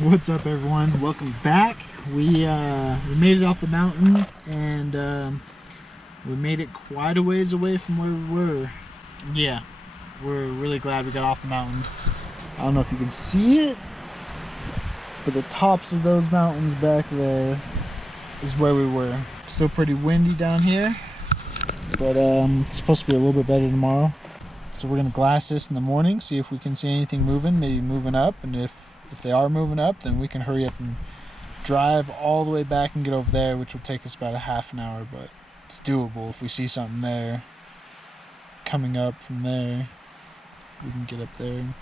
What's up, everyone? Welcome back. We made it off the mountain, and we made it quite a ways away from where we were. Yeah, we're really glad we got off the mountain. I don't know if you can see it, but the tops of those mountains back there is where we were. Still pretty windy down here, but it's supposed to be a little bit better tomorrow. So we're gonna glass this in the morning, see if we can see anything moving, maybe moving up, and if they are moving up, then we can hurry up and drive all the way back and get over there, which will take us about a half an hour, but it's doable. If we see something there coming up from there, we can get up there and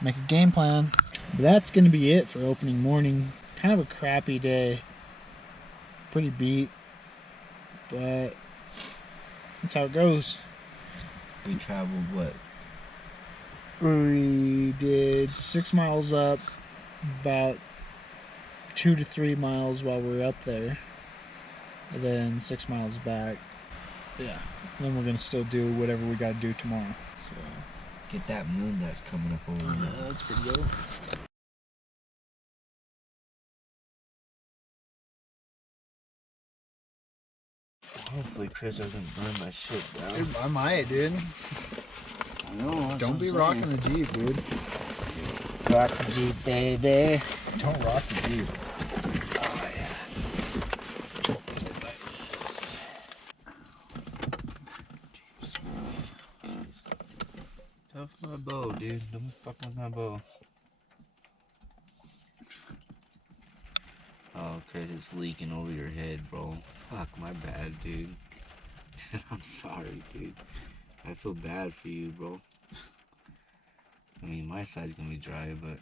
make a game plan. But that's gonna be it for opening morning. Kind of a crappy day, pretty beat, but that's how it goes. We traveled what? We did 6 miles up, about 2 to 3 miles while we were up there, and then 6 miles back. Yeah, and then we're gonna still do whatever we gotta do tomorrow. So Get that moon that's coming up over there. that's pretty good. Hopefully Chris doesn't burn my shit down. I might, dude. I know. Don't be rocking the Jeep, dude. Rock the Jeep, baby. Don't rock the Jeep. Oh yeah. Sit like this. Tough my bow, dude. Don't fuck with my bow. Oh, Chris, it's leaking over your head, bro. Fuck, my bad, dude. I'm sorry, dude. I feel bad for you, bro. I mean, my side's gonna be dry, but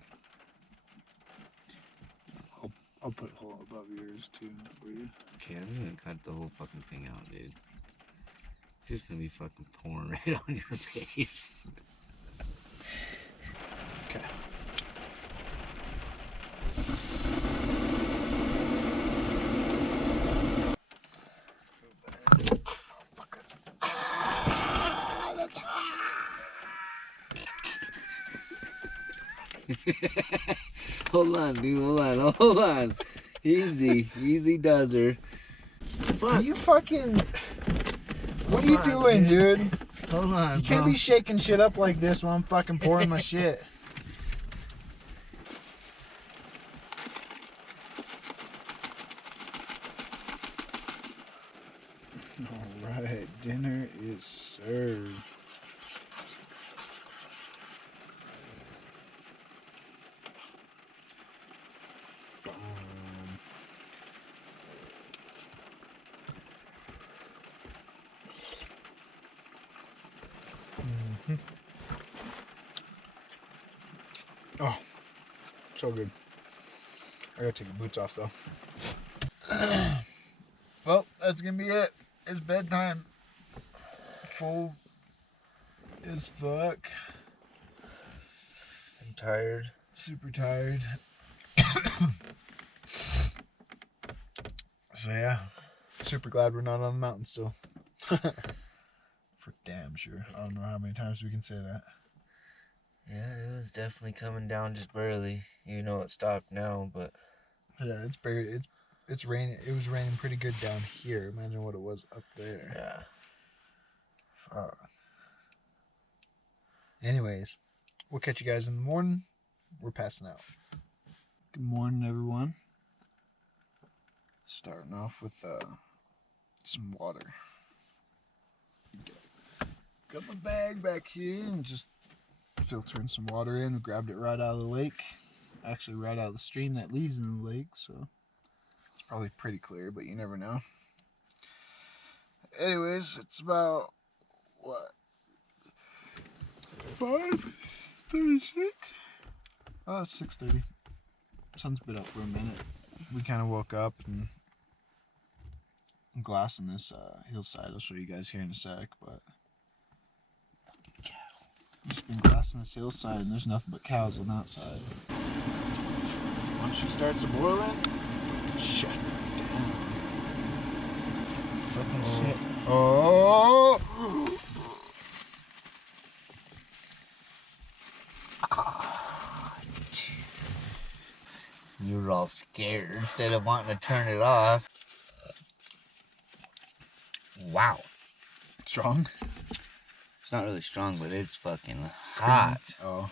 I'll put a hole above yours too for you. okay, I'm gonna cut the whole fucking thing out, dude. It's just gonna be fucking pouring right on your face. Okay. Hold on, dude. Hold on. Easy does her. Are you fucking... What are you doing, dude? Hold on, You can't be shaking shit up like this while I'm fucking pouring my shit. Alright, dinner is served. Oh, so good. I gotta take the boots off though. Well, that's gonna be it. It's bedtime. Full as fuck. I'm tired. Super tired. So yeah, super glad we're not on the mountain still. For damn sure. I don't know how many times we can say that. Yeah, it was definitely coming down just barely. You know it stopped now, but Yeah, it's raining. It was raining pretty good down here. Imagine what it was up there. yeah. Fuck. Anyways, we'll catch you guys in the morning. We're passing out. Good morning, everyone. Starting off with some water. Got my bag back here and just filtering some water in. We grabbed it right out of the lake. Actually, right out of the stream that leads in the lake, so it's probably pretty clear, but you never know. Anyways, it's about what? 5:36? Oh, it's 6:30. Sun's been up for a minute. We kind of woke up and I'm glassing this hillside. I'll show you guys here in a sec, but fucking cow. I've just been glassing this hillside and there's nothing but cows on that side. Once she starts boiling, shut down. Fucking shit. Oh! You were all scared instead of wanting to turn it off. Wow. Strong? It's not really strong, but it's fucking hot. Oh.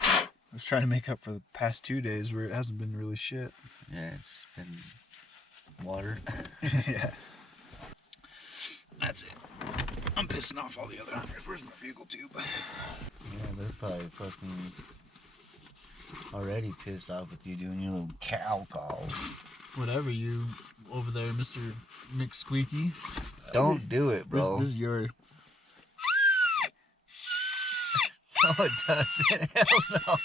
I was trying to make up for the past 2 days where it hasn't been really shit. Yeah, it's been water. Yeah. That's it. I'm pissing off all the other hunters. Where's my bugle tube? Yeah, they're probably fucking already pissed off with you doing your little cow calls. Whatever, you over there, Mr. McSqueaky. Don't do it, bro. This is your... No, it doesn't. Hell no.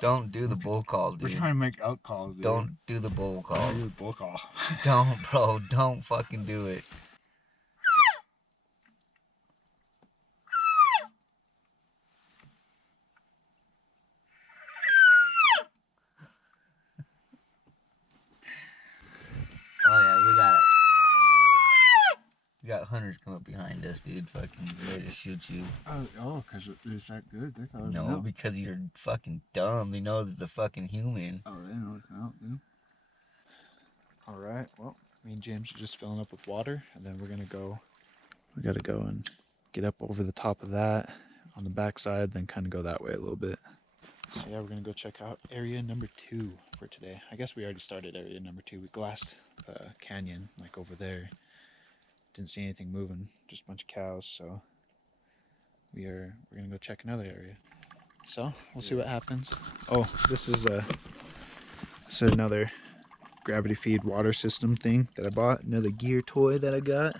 Don't do the bull call, dude. We're trying to make elk calls, dude. Don't do the bull call. Do the bull call. Don't, bro. Don't fucking do it. Oh yeah, we got hunters come up behind us, dude. Fucking ready to shoot you. Oh, because it's that good? They thought it was No, an elk. because you're fucking dumb. He knows it's a fucking human. Oh, they know it's an elk, dude. Alright, well, me and James are just filling up with water, and then we're gonna go. We gotta go and get up over the top of that on the backside, then kind of go that way a little bit. So yeah, we're gonna go check out area number 2 for today. I guess we already started area number 2. We glassed the canyon, like over there. Didn't see anything moving, just a bunch of cows, so we're gonna go check another area. So we'll see what happens. Oh, this is another gravity feed water system thing that I bought. Another gear toy that I got.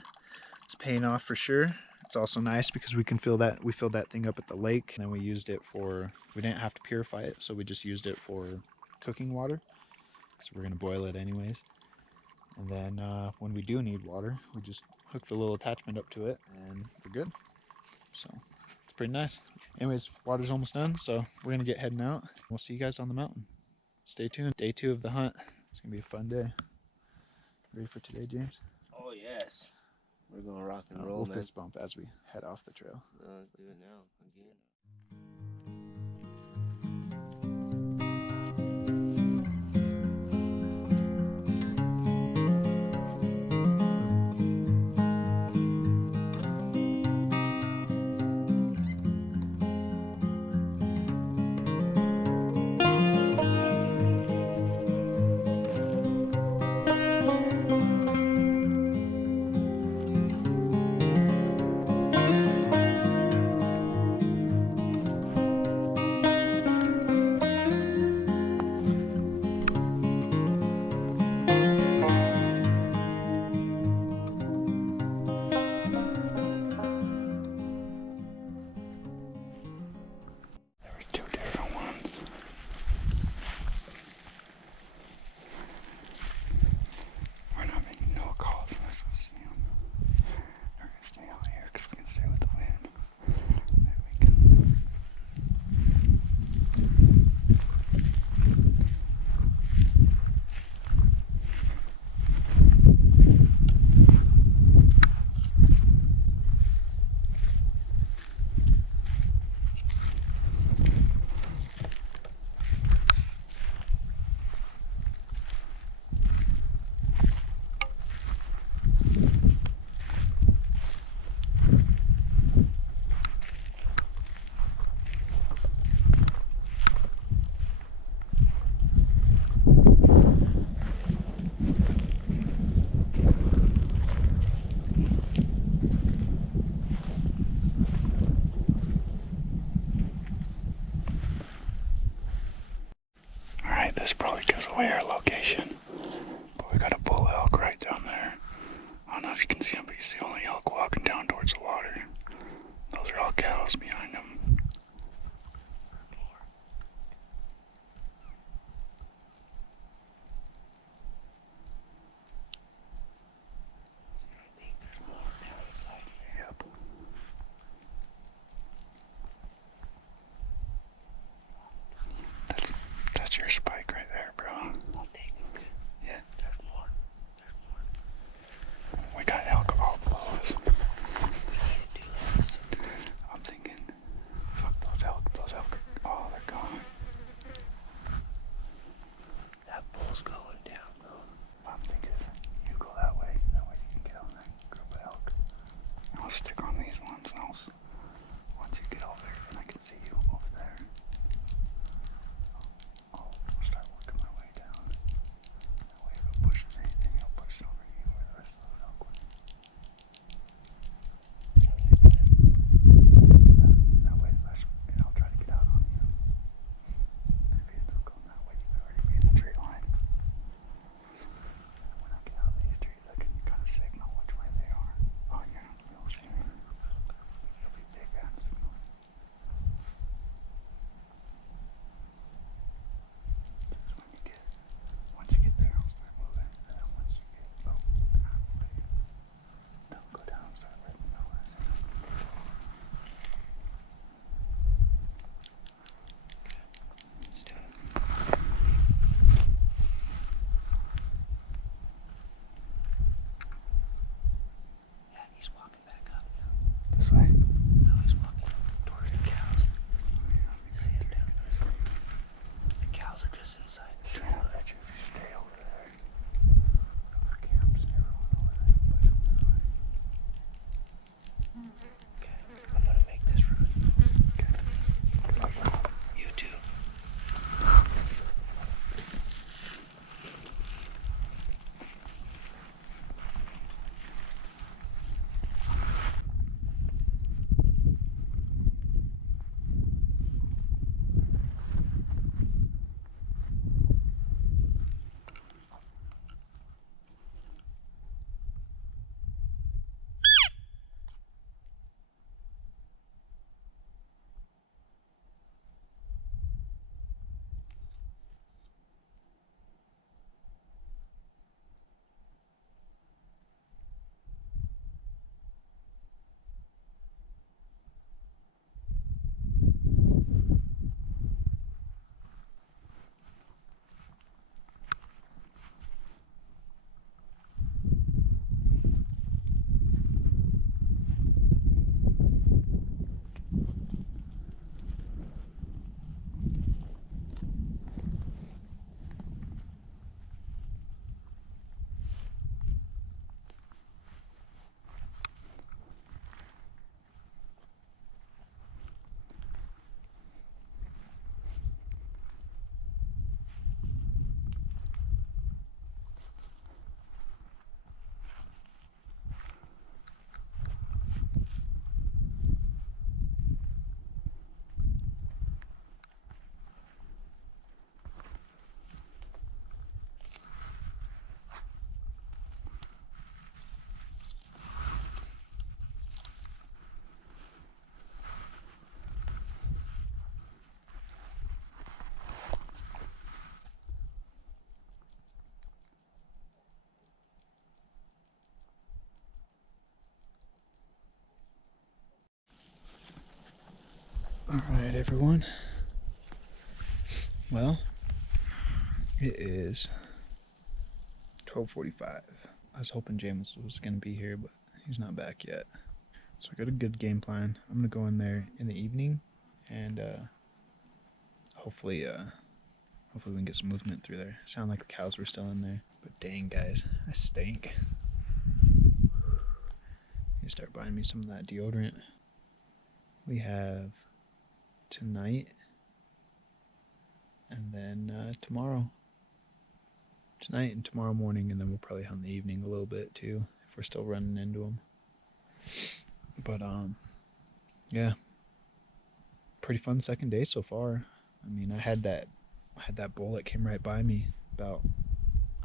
It's paying off for sure. It's also nice because we filled that thing up at the lake, and then we used it for, we didn't have to purify it, so we just used it for cooking water. So we're gonna boil it anyways. And then when we do need water, we just hook the little attachment up to it and we're good. So it's pretty nice. Anyways, water's almost done, so we're gonna get heading out. We'll see you guys on the mountain. Stay tuned. Day 2 of the hunt. It's gonna be a fun day. Ready for today, James? Oh yes. We're gonna rock and roll, We'll man. fist bump as we head off the trail. No, let's do it now. Let's get it. Alright, this probably gives away our location. But we got a bull elk right down there. I don't know if you can see him, but you see only elk walking down towards the water. Those are all cows behind him. Yep. That's your spike right there, bro. Yeah. There's more. We got elk all below us. I'm thinking, fuck those elk. Those elk Alright, everyone. Well, it is 12:45. I was hoping James was going to be here, but he's not back yet. So I got a good game plan. I'm going to go in there in the evening and hopefully we can get some movement through there. Sound like the cows were still in there. But dang, guys, I stink. You start buying me some of that deodorant. We have tonight and then tomorrow. Tonight and tomorrow morning, and then we'll probably hunt the evening a little bit too if we're still running into them. But yeah, pretty fun second day so far. I mean, I had that bull that came right by me about,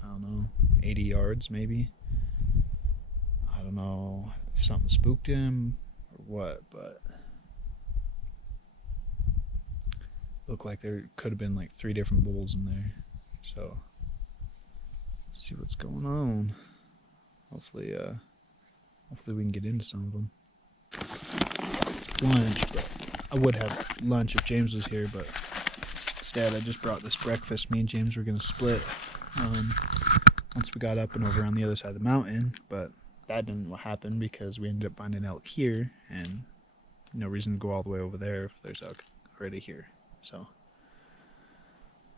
I don't know, 80 yards maybe. I don't know if something spooked him or what, but looked like there could have been like 3 different bulls in there. So let's see what's going on. Hopefully we can get into some of them. It's lunch, but I would have lunch if James was here, but instead I just brought this breakfast. Me and James were gonna split once we got up and over on the other side of the mountain, but that didn't happen because we ended up finding elk here, and no reason to go all the way over there if there's elk already here. So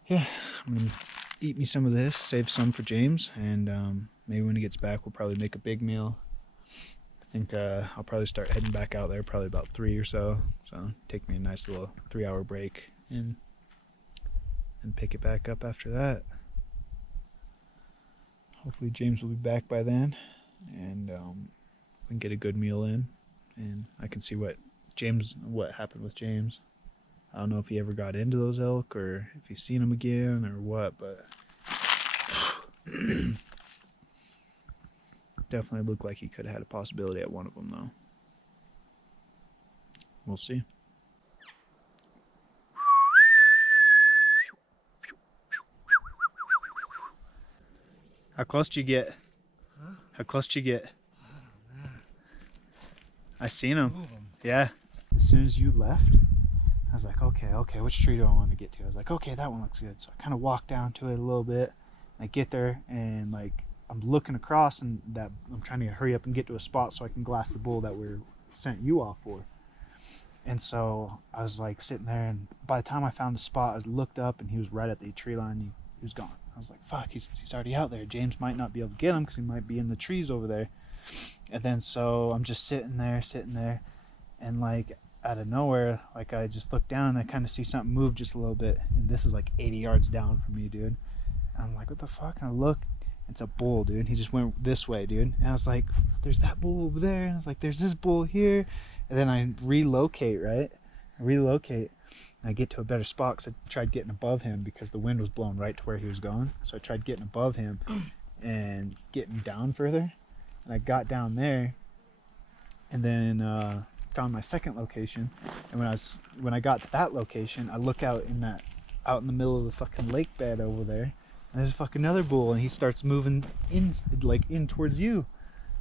yeah, I'm gonna eat me some of this, save some for James, and maybe when he gets back we'll probably make a big meal. I think I'll probably start heading back out there probably about 3 or so. So take me a nice little 3-hour break and pick it back up after that. Hopefully James will be back by then, and we can get a good meal in, and I can see what happened with James. I don't know if he ever got into those elk or if he's seen them again or what, but definitely looked like he could have had a possibility at one of them, though. We'll see. How close did you get? Huh? How close did you get? I don't know. I seen him. 2 of them. Yeah. As soon as you left, I was like, okay, which tree do I want to get to? I was like, okay, that one looks good. So I kind of walked down to it a little bit. I get there, and like I'm looking across, and that I'm trying to hurry up and get to a spot so I can glass the bull that we're sent you off for. And so I was like sitting there, and by the time I found the spot, I looked up, and he was right at the tree line. He was gone. I was like, fuck, he's already out there. James might not be able to get him because he might be in the trees over there. And then so I'm just sitting there, and like out of nowhere, like I just look down and I kind of see something move just a little bit, and this is like 80 yards down from me, dude. And I'm like, what the fuck? And I look, it's a bull, dude. He just went this way, dude. And I was like, there's that bull over there, and I was like, there's this bull here. And then I relocate, right? And I get to a better spot because I tried getting above him because the wind was blowing right to where he was going. So I tried getting above him and getting down further. And I got down there, and then found my second location. And when I got to that location, I look out in the middle of the fucking lake bed over there, and there's fucking another bull, and he starts moving in towards you.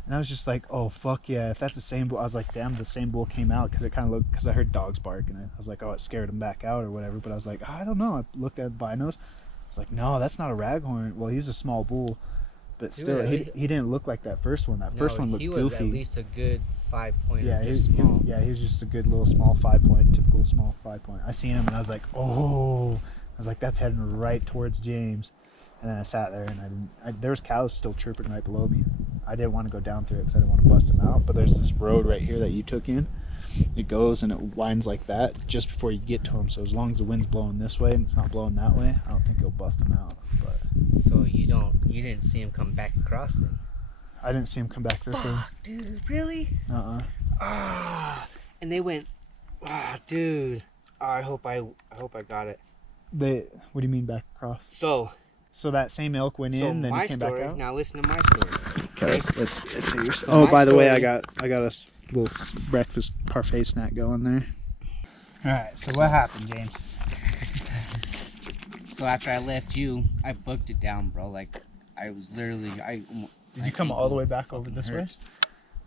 And I was just like, oh fuck yeah, if that's the same bull. I was like, damn, the same bull came out, because it kind of looked, because I heard dogs bark, and I was like, oh, it scared him back out or whatever. But I was like, I don't know. I looked at binos. I was like, no, that's not a raghorn. Well, he was a small bull, but still, he didn't look like that first one. That first one looked goofy. He was at least a good 5-point. Yeah, just small. he was just a good little small 5-point, typical small 5-point. I seen him and I was like, oh, I was like, that's heading right towards James. And then I sat there, and there was cows still chirping right below me. I didn't want to go down through it because I didn't want to bust them out. But there's this road right here that you took in. It goes and it winds like that just before you get to them. So as long as the wind's blowing this way and it's not blowing that way, I don't think it'll bust them out. But so you didn't see him come back across then? I didn't see him come back this way. Fuck, dude, really? And they went, dude. I hope I got it. What do you mean back across? So that same elk went in, then he came back out? Now listen to my story. Okay, let's hear your story. So Oh, by the way, story- I got a little breakfast parfait snack going there. Alright, so what happened, James? So after I left you, I booked it down, bro. Like, I was literally, Did you come all the way back over this way?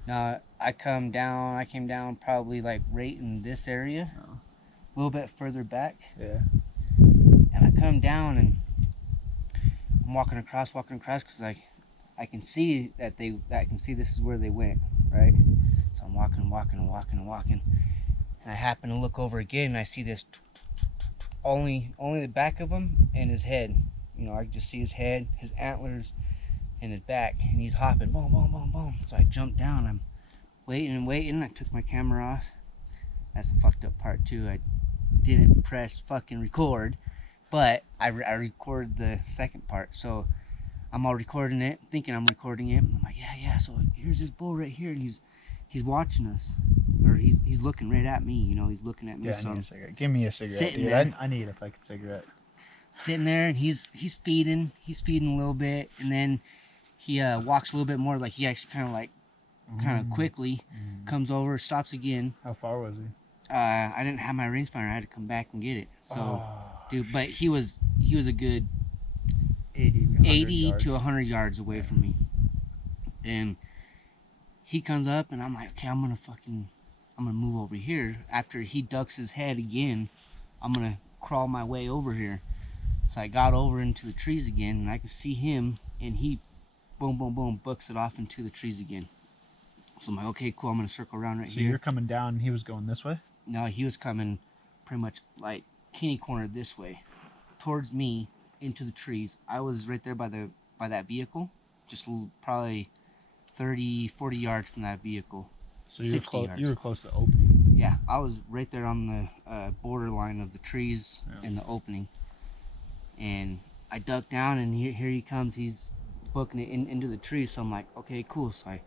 No, I came down probably like right in this area. Oh. a little bit further back. Yeah. And I come down and I'm walking across because I can see I can see this is where they went, right? So I'm walking, and I happen to look over again and I see this only the back of him and his head. You know, I can just see his head, his antlers, and his back, and he's hopping, boom, boom, boom, boom. So I jumped down. I'm waiting and waiting. I took my camera off. That's the fucked up part too. I didn't press fucking record, but I recorded the second part. So I'm all recording it, thinking I'm recording it. I'm like, yeah. So here's this bull right here, and he's watching us, or he's looking right at me. You know, he's looking at me. Yeah, so I need a cigarette. Give me a cigarette, sitting dude. there. I need a fucking cigarette. Sitting there, and he's feeding a little bit, and then he walks a little bit more, like he actually kind of quickly comes over, stops again. How far was he? I didn't have my rangefinder. I had to come back and get it. So, dude, but he was a good 80 to 100 yards away from me, and he comes up, and I'm like, okay, I'm gonna move over here. After he ducks his head again, I'm gonna crawl my way over here. So I got over into the trees again, and I could see him, and he, boom, boom, boom, books it off into the trees again. So I'm like, okay, cool, I'm gonna circle around right So here. you're coming down, and he was going this way? No, he was coming pretty much like kitty corner this way, towards me, into the trees. I was right there by that vehicle, just probably 30, 40 yards from that vehicle. So you were 60 yards. You were close to the opening. Yeah, I was right there on the borderline of the trees and the opening. And I ducked down, and here he comes. He's booking it into the trees. So I'm like, okay, cool. So I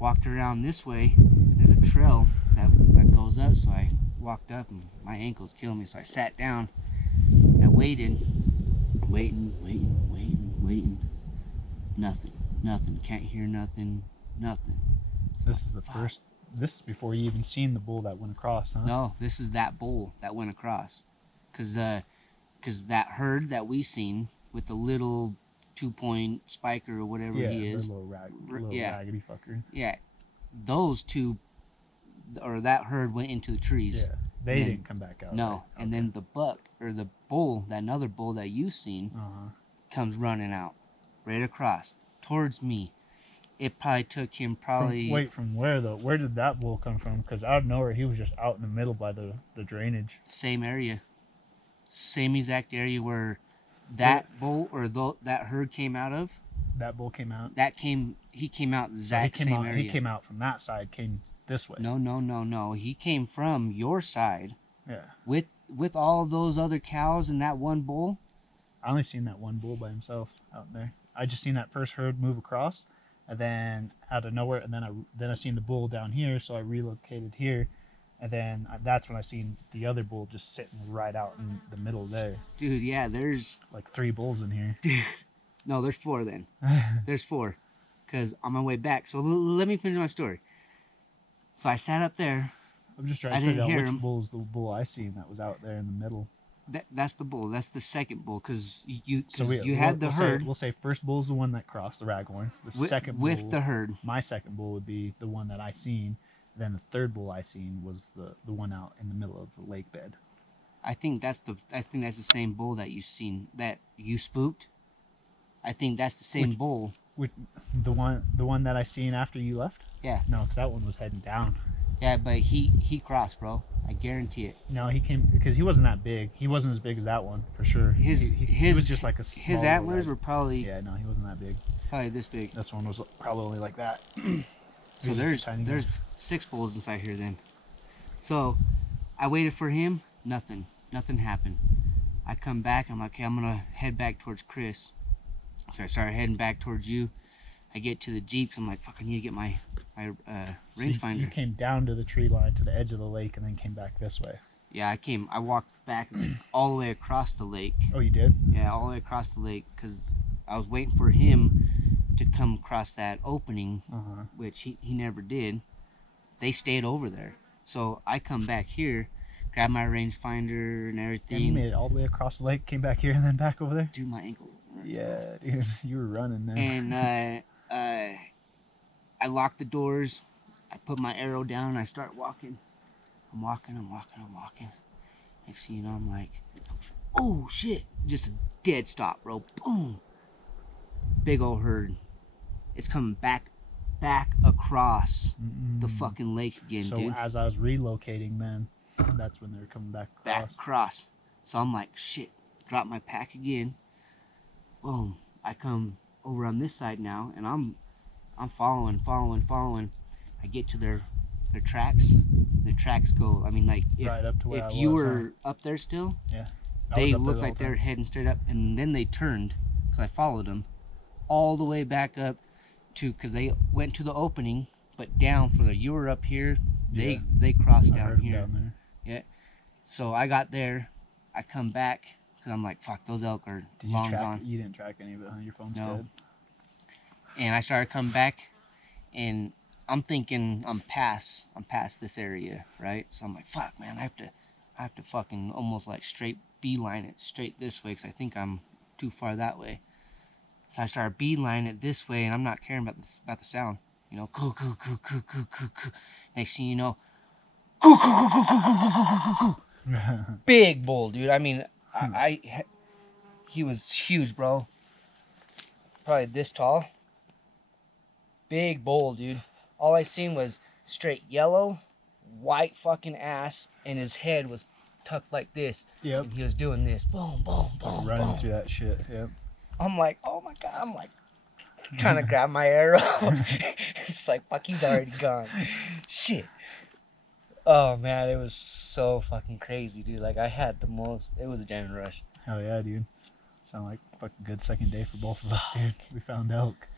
walked around this way. There's a trail that goes up. So I walked up, and my ankle's killing me. So I sat down. I waiting. Nothing. Can't hear nothing. This is the first. This is before you even seen the bull that went across, huh? No, this is that bull that went across. Cause that herd that we seen with the little 2-point spiker or whatever he is. The little raggedy fucker. Yeah, those two, or that herd went into the trees. Yeah, they didn't come back out. No, right? and then the buck, or the bull, that another bull that you seen, comes running out, right across, towards me. It probably took him From where though? Where did that bull come from? Because out of nowhere, he was just out in the middle by the drainage. Same area. Same exact area where that bull or that herd came out of. That bull came out? He came out exact same area. He came out from that side, came this way. No. He came from your side. Yeah. With all those other cows and that one bull. I only seen that one bull by himself out there. I just seen that first herd move across, and then out of nowhere, and then I seen the bull down here, so I relocated here, and then that's when I seen the other bull just sitting right out in the middle there. Dude, yeah, there's like 3 bulls in here. Dude, no, there's 4 then. There's 4, because on my way back. So let me finish my story. So I sat up there. I'm just trying to figure out which bull is the bull I seen that was out there in the middle. That's the bull. That's the second bull, because you had the herd. We'll say first bull is the one that crossed the raghorn. Second bull, with the herd. My second bull would be the one that I seen. Then the third bull I seen was the one out in the middle of the lake bed. I think that's the same bull that you seen that you spooked. I think that's the same bull. The one that I seen after you left? Yeah. No, because that one was heading down. Yeah, but he crossed, bro. I guarantee it. No, he came because he wasn't that big. He wasn't as big as that one for sure. He was just like a small. His antlers were probably. Yeah, no, he wasn't that big. Probably this big. This one was probably only like that. So there's 6 bulls inside here then. So I waited for him. Nothing happened. I come back. I'm like, okay, I'm gonna head back towards Chris. So I started heading back towards you. I get to the Jeeps. I'm like, fuck, I need to get my rangefinder. So you came down to the tree line to the edge of the lake and then came back this way. Yeah, I walked back all the way across the lake. Oh, you did? Yeah, all the way across the lake, because I was waiting for him to come across that opening, which he never did. They stayed over there. So I come back here, grab my rangefinder and everything. And you made it all the way across the lake, came back here and then back over there? Dude, my ankle. Yeah, dude, you were running there. And I lock the doors. I put my arrow down and I start walking. I'm walking. Next thing you know, I'm like, oh shit, just a dead stop, bro. Boom, big old herd. It's coming back across the fucking lake again, So dude. as I was relocating, then that's when they were coming back across. Back across. So I'm like, shit. Drop my pack again. Boom. I come over on this side now, and I'm following. I get to their tracks. The tracks go. I mean, like Right up to where if I you was, were up there still, Yeah. they looked like they're heading straight up, and then they turned because I followed them all the way back up to because they went to the opening, but down further. You were up here. Yeah. They crossed I down heard 'em here. down there. Yeah. So I got there. I come back because I'm like, fuck, those elk are Did long you track? gone. You didn't track any of it on your phone's No. dead? And I started coming back, and I'm thinking I'm past this area, right? So I'm like, fuck, man, I have to fucking almost like straight beeline it straight this way because I think I'm too far that way. So I started beeline it this way, and I'm not caring about the sound, you know, coo coo coo coo coo coo coo. Next thing you know, coo coo coo coo coo coo coo coo coo. Big bull, dude. I mean, he was huge, bro. Probably this tall. Big bull, dude. All I seen was straight yellow, white fucking ass, and his head was tucked like this. Yep. And he was doing this. Boom, boom, boom, Running boom. through that shit. Yep. I'm like, oh my god. I'm like trying to grab my arrow. It's like, fuck, he's already gone. Shit. Oh man, it was so fucking crazy, dude. Like I had the most. It was a adrenaline rush. Hell yeah, dude. Sound like a fucking good second day for both of us, dude. We found elk.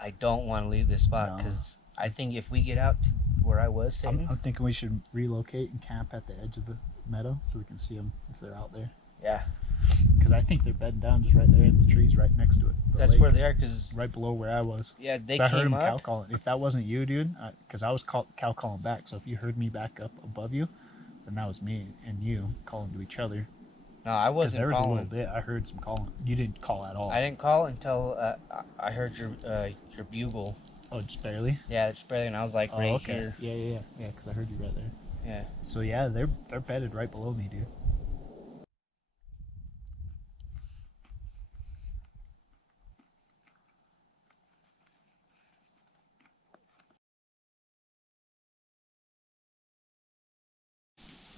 I don't want to leave this spot because I think if we get out to where I was sitting, I'm thinking we should relocate and camp at the edge of the meadow so we can see them if they're out there. yeah, Because I think they're bedding down just right there in the trees right next to it. The that's lake, where they are. Because right below where I was. yeah, they So I heard came him cow up. calling. If that wasn't you, dude, because I was cow calling back. So if you heard me back up above you, then that was me and you calling to each other. No, I Because wasn't there was calling. a little bit. I heard some calling. You didn't call at all. I didn't call until I heard your bugle. Oh, just barely. Yeah, it's barely, and I was like Oh, right okay. here. Yeah. Because I heard you right there. Yeah. So yeah, they're bedded right below me, dude.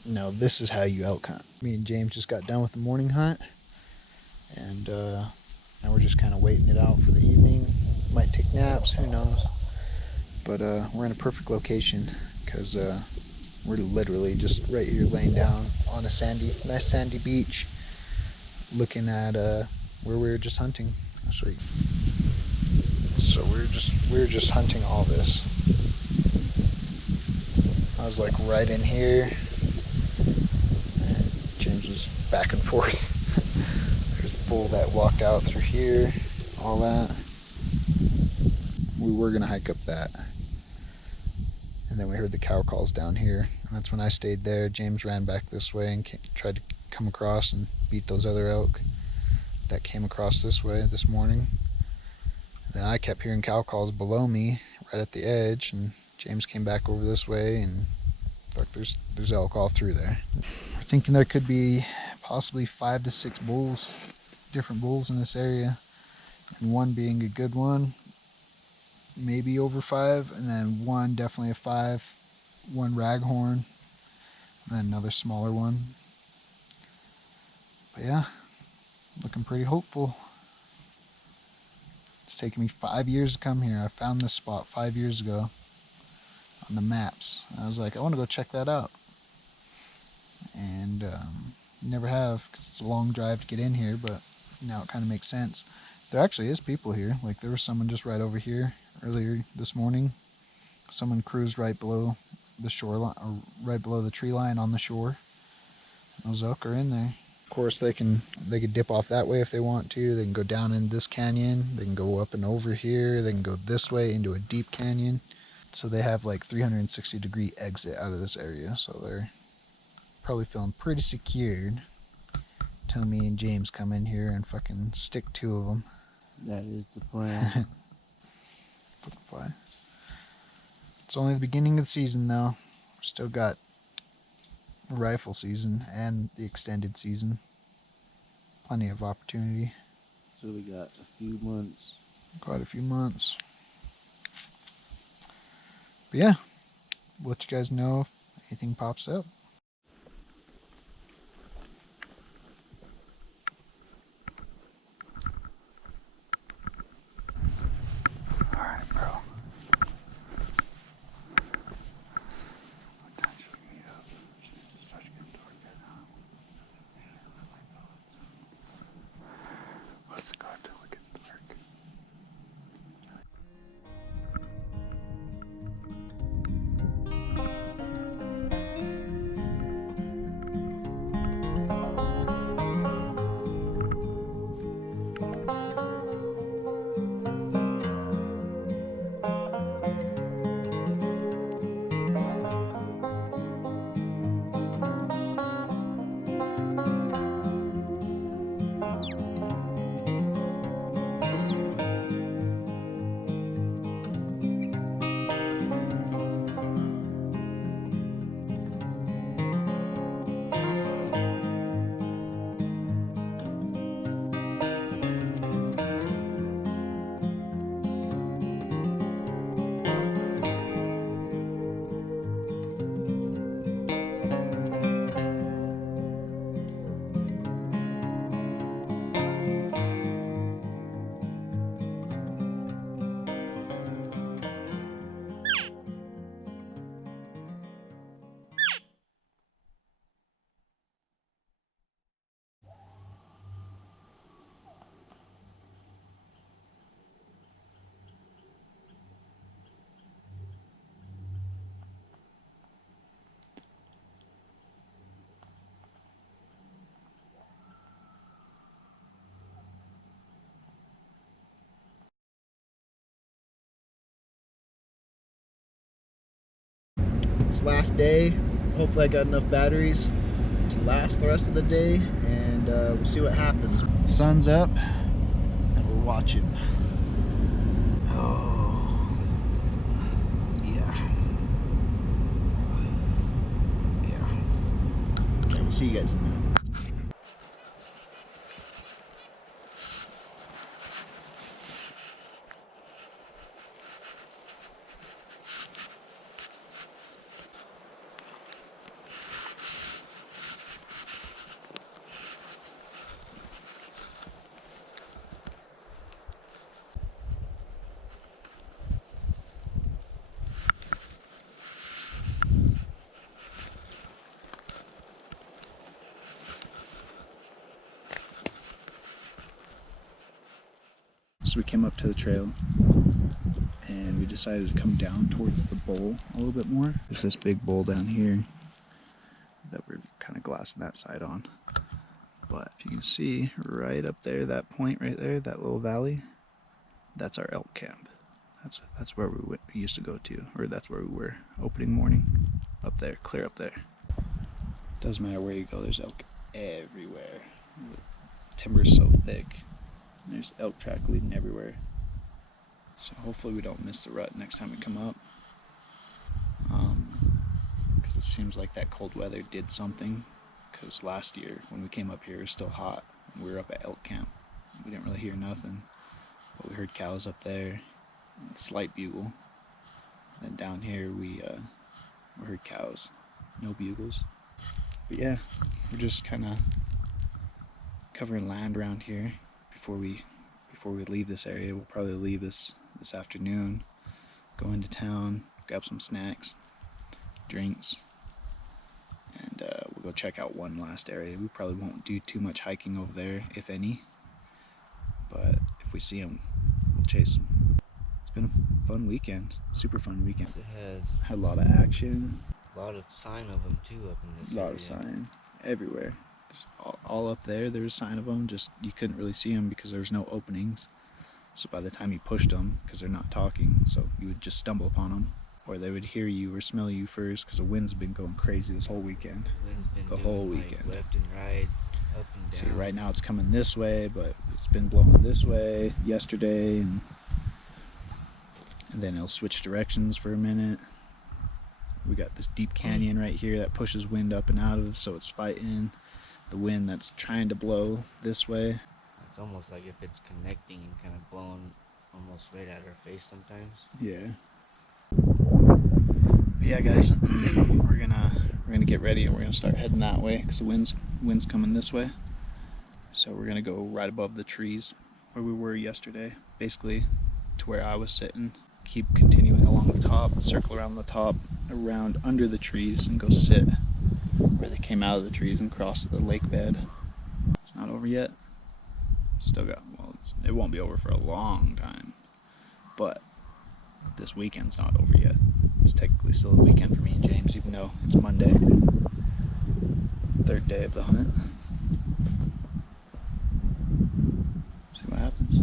No, this is how you elk hunt. Me and James just got done with the morning hunt, and now we're just kind of waiting it out for the evening. Might take naps, who knows? But we're in a perfect location because we're literally just right here laying down on a nice sandy beach, looking at where we were just hunting. I'll show you. So we were just hunting all this. I was like right in here. James was back and forth. There's a bull that walked out through here, all that. We were gonna hike up that. And then we heard the cow calls down here. And that's when I stayed there. James ran back this way and tried to come across and beat those other elk that came across this way this morning. And then I kept hearing cow calls below me, right at the edge, and James came back over this way, and fuck, there's elk all through there. We're thinking there could be possibly 5 to 6 bulls, different bulls in this area, and one being a good one, maybe over 5, and then one definitely a 5, one raghorn, and then another smaller one. But yeah, looking pretty hopeful. It's taken me 5 years to come here. I found this spot 5 years ago on the maps. I was like, I want to go check that out, and never have, because it's a long drive to get in here, but now it kind of makes sense. There actually is people here. Like, there was someone just right over here earlier this morning. Someone cruised right below the shoreline, or right below the tree line on the shore. Those elk are in there. Of course, they could dip off that way if they want to. They can go down in this canyon. They can go up and over here. They can go this way into a deep canyon. So they have like 360-degree exit out of this area. So they're probably feeling pretty secured till me and James come in here and fucking stick 2 of them. That is the plan. Fly. It's only the beginning of the season though. We've still got rifle season and the extended season. Plenty of opportunity. So we got a few months. Quite a few months. But yeah, we'll let you guys know if anything pops up. Alright, bro. What time should we meet up? It starts getting dark now. What's the guard till it gets dark? It's last day. Hopefully I got enough batteries to last the rest of the day, and we'll see what happens. Sun's up and we're watching. Oh, yeah. Yeah. Okay, we'll see you guys in a minute. So we came up to the trail and we decided to come down towards the bowl a little bit more. There's this big bowl down here that we're kind of glassing that side on. But if you can see right up there, that point right there, that little valley, that's our elk camp. That's where we used to go to, or that's where we were opening morning. Up there, clear up there. Doesn't matter where you go, there's elk everywhere. The timber's so thick. There's elk track leading everywhere. So hopefully we don't miss the rut next time we come up. Because it seems like that cold weather did something. Because last year when we came up here it was still hot. And we were up at elk camp. We didn't really hear nothing. But we heard cows up there. Slight bugle. And then down here we heard cows. No bugles. But yeah, we're just kind of covering land around here. Before we leave this area. We'll probably leave this afternoon, go into town, grab some snacks, drinks, and we'll go check out one last area. We probably won't do too much hiking over there, if any, but if we see them, we'll chase them. It's been a fun weekend, super fun weekend. It has. Had a lot of action. A lot of sign of them too up in this A lot area. of sign everywhere. Just all up there, there was a sign of them, just you couldn't really see them because there was no openings. So by the time you pushed them, because they're not talking, so you would just stumble upon them, or they would hear you or smell you first, because the wind's been going crazy this whole weekend. The wind's been The doing, whole like, weekend. left and right, up and down. See, right now it's coming this way, but it's been blowing this way yesterday, and then it'll switch directions for a minute. We got this deep canyon right here that pushes wind up and out of, so it's fighting the wind that's trying to blow this way. It's almost like if it's connecting and kind of blowing almost right at our face sometimes. Yeah. But yeah, guys, we're gonna get ready and we're gonna start heading that way because the wind's coming this way. So we're gonna go right above the trees where we were yesterday, basically to where I was sitting. Keep continuing along the top, circle around the top, around under the trees, and go sit where they came out of the trees and cross the lake bed. It's not over yet. Still got, well, it won't be over for a long time, but this weekend's not over yet. It's technically still a weekend for me and James, even though it's Monday, 3rd day of the hunt. See what happens.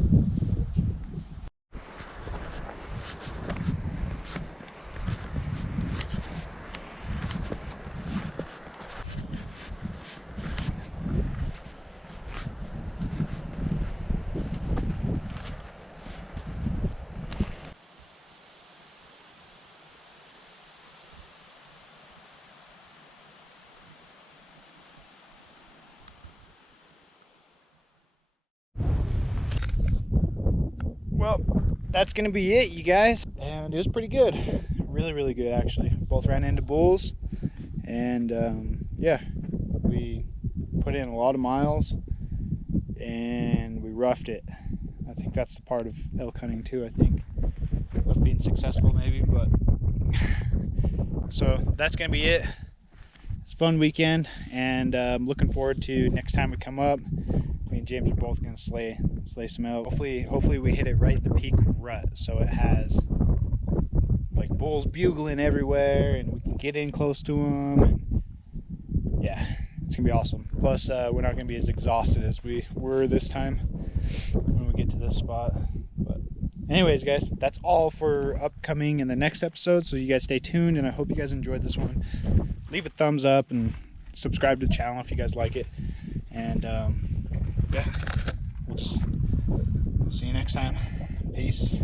Well, that's gonna be it, you guys, and it was pretty good. Really good, actually. Both ran into bulls, and yeah, we put in a lot of miles and we roughed it. I think that's the part of elk hunting too, I think, of being successful maybe. But so that's gonna be it. It's a fun weekend, and I'm looking forward to next time we come up. Me and James are both gonna slay some elk. Hopefully we hit it right at the peak rut, so it has like bulls bugling everywhere, and we can get in close to them. And yeah, it's gonna be awesome. Plus, we're not gonna be as exhausted as we were this time when we get to this spot. But anyways, guys, that's all for upcoming in the next episode. So you guys stay tuned, and I hope you guys enjoyed this one. Leave a thumbs up and subscribe to the channel if you guys like it. And yeah, we'll see you next time. Peace.